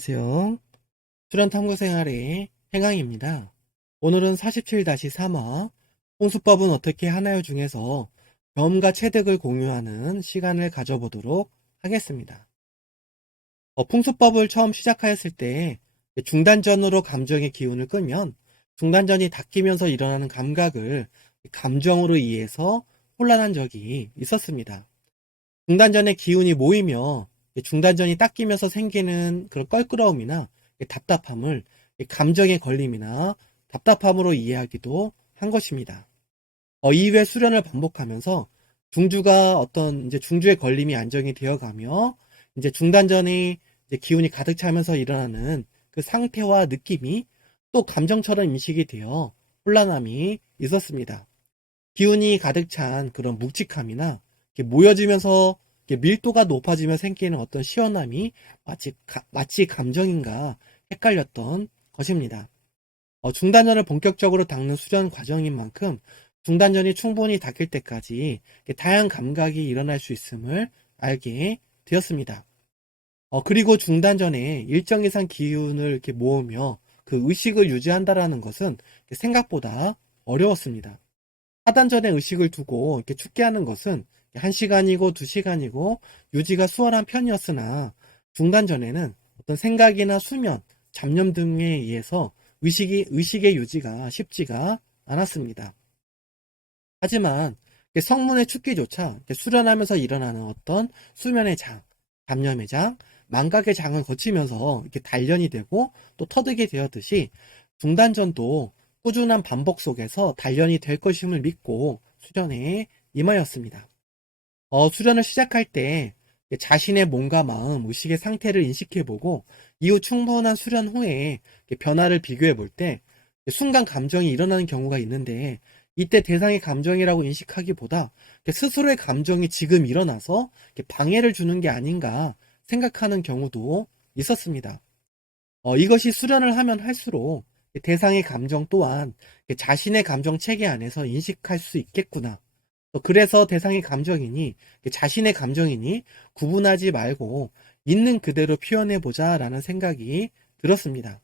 안녕하세요. 수련 탐구 생활의 행항입니다. 오늘은 47-3화 홍수법은 어떻게 하나요 중에서 경험과 체득을 공유하는 시간을 가져보도록 하겠습니다. 어, 풍수법을 처음 시작하였을 때 중단전으로 감정의 기운을 끄면 중단전이 닦이면서 일어나는 감각을 감정으로 이해해서 혼란한 적이 있었습니다. 중단전의 기운이 모이며 중단전이 닦이면서 생기는 그런 껄끄러움이나 답답함을 감정의 걸림이나 답답함으로 이해하기도 한 것입니다. 어, 이후에 수련을 반복하면서 중주가 어떤 이제 중주의 걸림이 안정이 되어가며 이제 중단전의 이제 기운이 가득 차면서 일어나는 그 상태와 느낌이 또 감정처럼 인식이 되어 혼란함이 있었습니다. 기운이 가득 찬 그런 묵직함이나 모여지면서 밀도가 높아지며 생기는 어떤 시원함이 마치, 가, 마치 감정인가 헷갈렸던 것입니다. 어, 중단전을 본격적으로 닦는 수련 과정인 만큼 중단전이 충분히 닦일 때까지 다양한 감각이 일어날 수 있음을 알게 되었습니다. 어, 그리고 중단전에 일정 이상 기운을 이렇게 모으며 그 의식을 유지한다라는 것은 생각보다 어려웠습니다. 하단전에 의식을 두고 이렇게 죽게 하는 것은 1시간이고 2시간이고 유지가 수월한 편이었으나 중단전에는 어떤 생각이나 수면, 잡념 등에 의해서 의식이, 의식의 유지가 쉽지가 않았습니다. 하지만 성문의 축기조차 수련하면서 일어나는 어떤 수면의 장, 잡념의 장, 망각의 장을 거치면서 이렇게 단련이 되고 또 터득이 되었듯이 중단전도 꾸준한 반복 속에서 단련이 될 것임을 믿고 수련에 임하였습니다. 어, 수련을 시작할 때 자신의 몸과 마음, 의식의 상태를 인식해보고 이후 충분한 수련 후에 변화를 비교해 볼 때 순간 감정이 일어나는 경우가 있는데 이때 대상의 감정이라고 인식하기보다 스스로의 감정이 지금 일어나서 방해를 주는 게 아닌가 생각하는 경우도 있었습니다. 어, 이것이 수련을 하면 할수록 대상의 감정 또한 자신의 감정 체계 안에서 인식할 수 있겠구나. 그래서 대상의 감정이니 자신의 감정이니 구분하지 말고 있는 그대로 표현해보자 라는 생각이 들었습니다.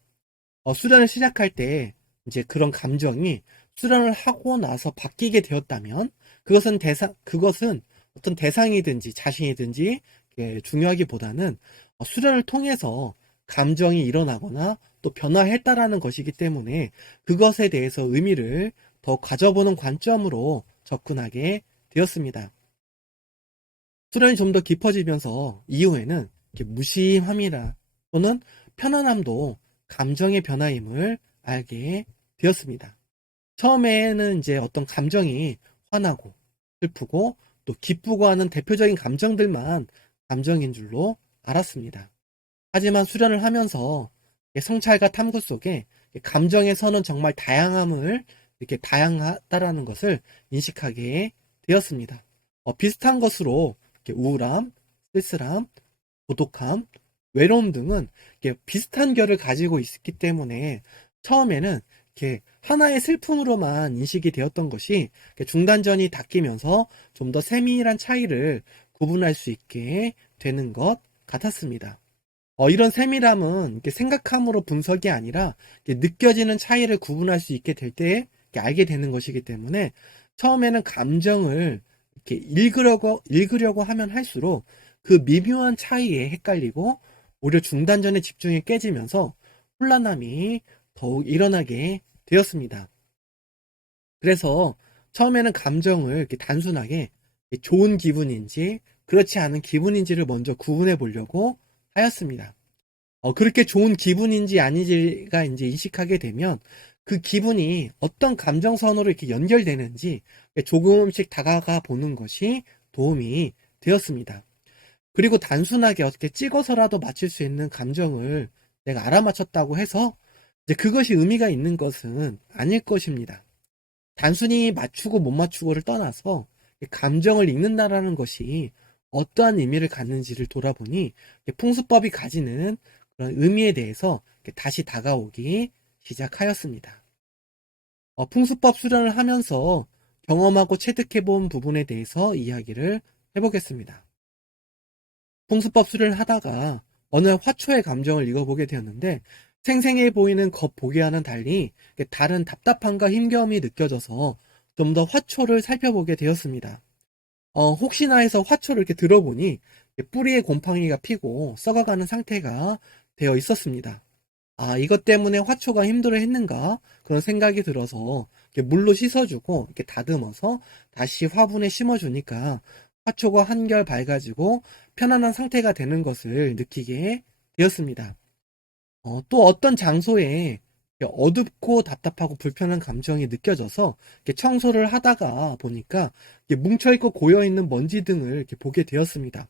어, 수련을 시작할 때 이제 그런 감정이 수련을 하고 나서 바뀌게 되었다면 그것은 대상, 그것은 어떤 대상이든지 자신이든지 중요하기보다는 어, 수련을 통해서 감정이 일어나거나 또 변화했다라는 것이기 때문에 그것에 대해서 의미를 더 가져보는 관점으로 접근하게 되었습니다. 수련이 좀 더 깊어지면서 이후에는 무심함이라 또는 편안함도 감정의 변화임을 알게 되었습니다. 처음에는 이제 어떤 감정이 화나고 슬프고 또 기쁘고 하는 대표적인 감정들만 감정인 줄로 알았습니다. 하지만 수련을 하면서 성찰과 탐구 속에 감정의 선은 정말 다양함을 이렇게 다양하다라는 것을 인식하게 되었습니다. 어, 비슷한 것으로 우울함, 쓸쓸함, 고독함, 외로움 등은 비슷한 결을 가지고 있기 때문에 처음에는 이렇게 하나의 슬픔으로만 인식이 되었던 것이 중단전이 닦이면서 좀 더 세밀한 차이를 구분할 수 있게 되는 것 같았습니다. 어, 이런 세밀함은 생각함으로 분석이 아니라 느껴지는 차이를 구분할 수 있게 될 때 알게 되는 것이기 때문에 처음에는 감정을 이렇게 읽으려고 읽으려고 하면 할수록 그 미묘한 차이에 헷갈리고 오히려 중단전의 집중이 깨지면서 혼란함이 더욱 일어나게 되었습니다. 그래서 처음에는 감정을 이렇게 단순하게 좋은 기분인지 그렇지 않은 기분인지를 먼저 구분해 보려고 하였습니다. 어, 그렇게 좋은 기분인지 아닌지가 이제 인식하게 되면 그 기분이 어떤 감정선으로 이렇게 연결되는지 조금씩 다가가 보는 것이 도움이 되었습니다. 그리고 단순하게 어떻게 찍어서라도 맞출 수 있는 감정을 내가 알아맞혔다고 해서 이제 그것이 의미가 있는 것은 아닐 것입니다. 단순히 맞추고 못 맞추고를 떠나서 감정을 읽는다라는 것이 어떠한 의미를 갖는지를 돌아보니 풍수법이 가지는 그런 의미에 대해서 다시 다가오기 시작하였습니다. 어, 풍수법 수련을 하면서 경험하고 체득해 본 부분에 대해서 이야기를 해보겠습니다. 풍수법 수련을 하다가 어느 날 화초의 감정을 읽어보게 되었는데 생생해 보이는 겉보기와는 달리 다른 답답함과 힘겨움이 느껴져서 좀 더 화초를 살펴보게 되었습니다. 어, 혹시나 해서 화초를 이렇게 들어보니 뿌리에 곰팡이가 피고 썩어가는 상태가 되어 있었습니다. 아, 이것 때문에 화초가 힘들어 했는가? 그런 생각이 들어서 물로 씻어주고 이렇게 다듬어서 다시 화분에 심어주니까 화초가 한결 밝아지고 편안한 상태가 되는 것을 느끼게 되었습니다. 어, 또 어떤 장소에 어둡고 답답하고 불편한 감정이 느껴져서 청소를 하다가 보니까 뭉쳐있고 고여있는 먼지 등을 보게 되었습니다.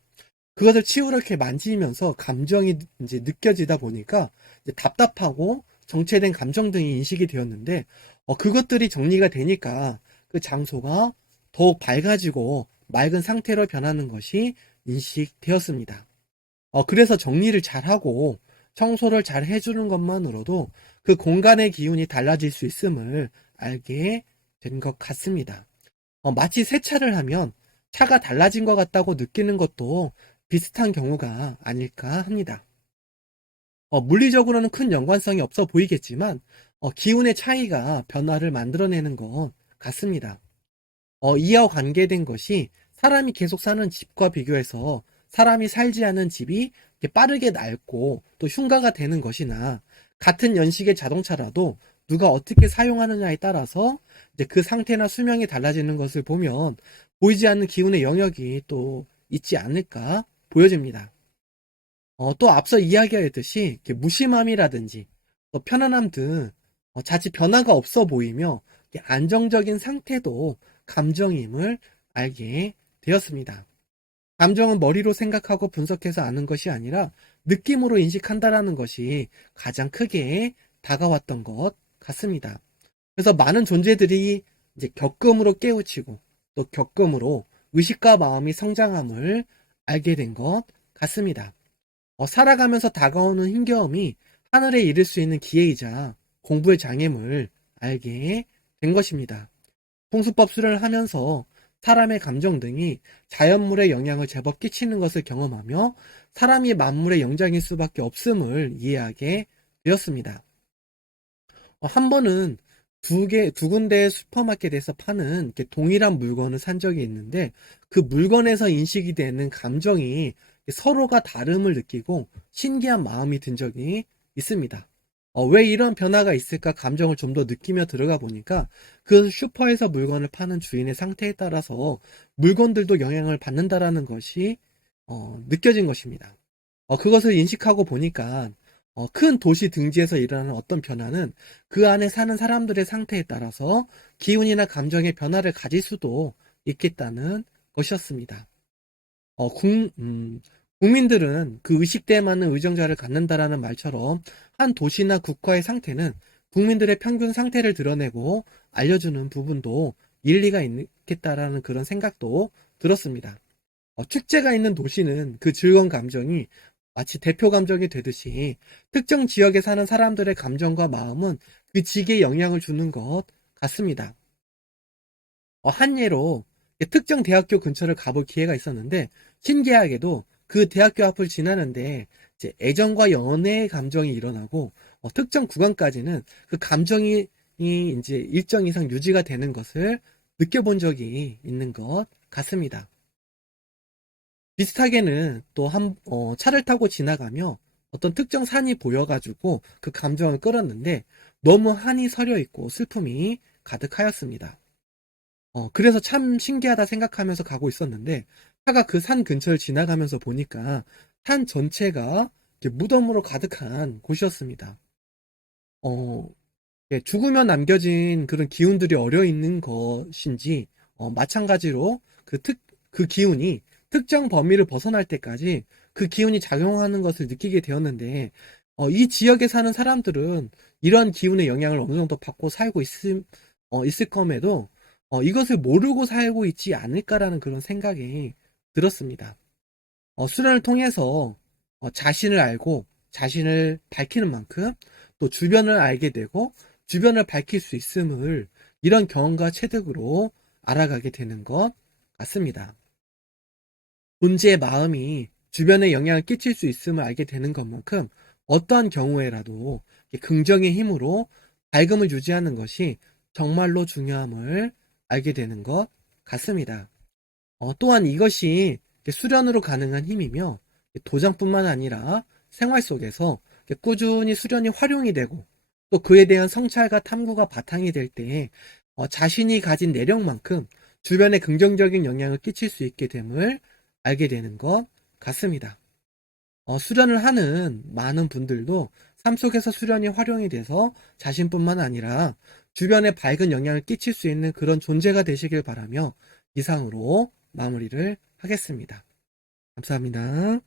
그것을 치우려 이렇게 만지면서 감정이 이제 느껴지다 보니까 답답하고 정체된 감정 등이 인식이 되었는데 어, 그것들이 정리가 되니까 그 장소가 더욱 밝아지고 맑은 상태로 변하는 것이 인식되었습니다. 어, 그래서 정리를 잘하고 청소를 잘 해주는 것만으로도 그 공간의 기운이 달라질 수 있음을 알게 된 것 같습니다. 어, 마치 세차를 하면 차가 달라진 것 같다고 느끼는 것도 비슷한 경우가 아닐까 합니다. 어, 물리적으로는 큰 연관성이 없어 보이겠지만 어, 기운의 차이가 변화를 만들어내는 것 같습니다. 어, 이와 관계된 것이 사람이 계속 사는 집과 비교해서 사람이 살지 않은 집이 빠르게 낡고 또 흉가가 되는 것이나 같은 연식의 자동차라도 누가 어떻게 사용하느냐에 따라서 이제 그 상태나 수명이 달라지는 것을 보면 보이지 않는 기운의 영역이 또 있지 않을까 보여집니다. 어, 또 앞서 이야기하였듯이 무심함이라든지 또 편안함 등 어, 자칫 변화가 없어 보이며 안정적인 상태도 감정임을 알게 되었습니다. 감정은 머리로 생각하고 분석해서 아는 것이 아니라 느낌으로 인식한다라는 것이 가장 크게 다가왔던 것 같습니다. 그래서 많은 존재들이 이제 겪음으로 깨우치고 또 겪음으로 의식과 마음이 성장함을 알게 된 것 같습니다. 어, 살아가면서 다가오는 힘겨움이 하늘에 이를 수 있는 기회이자 공부의 장애물 알게 된 것입니다. 풍수법 수련을 하면서 사람의 감정 등이 자연물에 영향을 제법 끼치는 것을 경험하며 사람이 만물의 영장일 수밖에 없음을 이해하게 되었습니다. 어, 한 번은 두 개, 두 군데의 슈퍼마켓에서 파는 동일한 물건을 산 적이 있는데 그 물건에서 인식이 되는 감정이 서로가 다름을 느끼고 신기한 마음이 든 적이 있습니다. 어, 왜 이런 변화가 있을까 감정을 좀 더 느끼며 들어가 보니까 그 슈퍼에서 물건을 파는 주인의 상태에 따라서 물건들도 영향을 받는다라는 것이 어, 느껴진 것입니다. 어, 그것을 인식하고 보니까 어, 큰 도시 등지에서 일어나는 어떤 변화는 그 안에 사는 사람들의 상태에 따라서 기운이나 감정의 변화를 가질 수도 있겠다는 것이었습니다. 어, 국, 음, 국민들은 그 의식대에 맞는 의정자를 갖는다라는 말처럼 한 도시나 국가의 상태는 국민들의 평균 상태를 드러내고 알려주는 부분도 일리가 있겠다라는 그런 생각도 들었습니다. 어, 축제가 있는 도시는 그 즐거운 감정이 마치 대표 감정이 되듯이 특정 지역에 사는 사람들의 감정과 마음은 그 지역에 영향을 주는 것 같습니다. 어, 한 예로 특정 대학교 근처를 가볼 기회가 있었는데 신기하게도 그 대학교 앞을 지나는데 애정과 연애의 감정이 일어나고 어, 특정 구간까지는 그 감정이 이제 일정 이상 유지가 되는 것을 느껴본 적이 있는 것 같습니다. 비슷하게는 또 한, 어, 차를 타고 지나가며 어떤 특정 산이 보여가지고 그 감정을 끌었는데 너무 한이 서려 있고 슬픔이 가득하였습니다. 어, 그래서 참 신기하다 생각하면서 가고 있었는데 차가 그 산 근처를 지나가면서 보니까 산 전체가 무덤으로 가득한 곳이었습니다. 어, 죽으면 남겨진 그런 기운들이 어려 있는 것인지 어, 마찬가지로 그 특, 그 기운이 특정 범위를 벗어날 때까지 그 기운이 작용하는 것을 느끼게 되었는데 어, 이 지역에 사는 사람들은 이런 기운의 영향을 어느 정도 받고 살고 있음, 어, 있을 껌에도 어, 이것을 모르고 살고 있지 않을까라는 그런 생각이 들었습니다. 어, 수련을 통해서 어, 자신을 알고 자신을 밝히는 만큼 또 주변을 알게 되고 주변을 밝힐 수 있음을 이런 경험과 체득으로 알아가게 되는 것 같습니다. 존재의 마음이 주변에 영향을 끼칠 수 있음을 알게 되는 것만큼 어떠한 경우에라도 긍정의 힘으로 밝음을 유지하는 것이 정말로 중요함을 알게 되는 것 같습니다. 어, 또한 이것이 수련으로 가능한 힘이며 도장뿐만 아니라 생활 속에서 꾸준히 수련이 활용이 되고 또 그에 대한 성찰과 탐구가 바탕이 될때 어, 자신이 가진 내력만큼 주변에 긍정적인 영향을 끼칠 수 있게 됨을 알게 되는 것 같습니다. 어, 수련을 하는 많은 분들도 삶 속에서 수련이 활용이 돼서 자신뿐만 아니라 주변에 밝은 영향을 끼칠 수 있는 그런 존재가 되시길 바라며 이상으로 마무리를 하겠습니다. 감사합니다.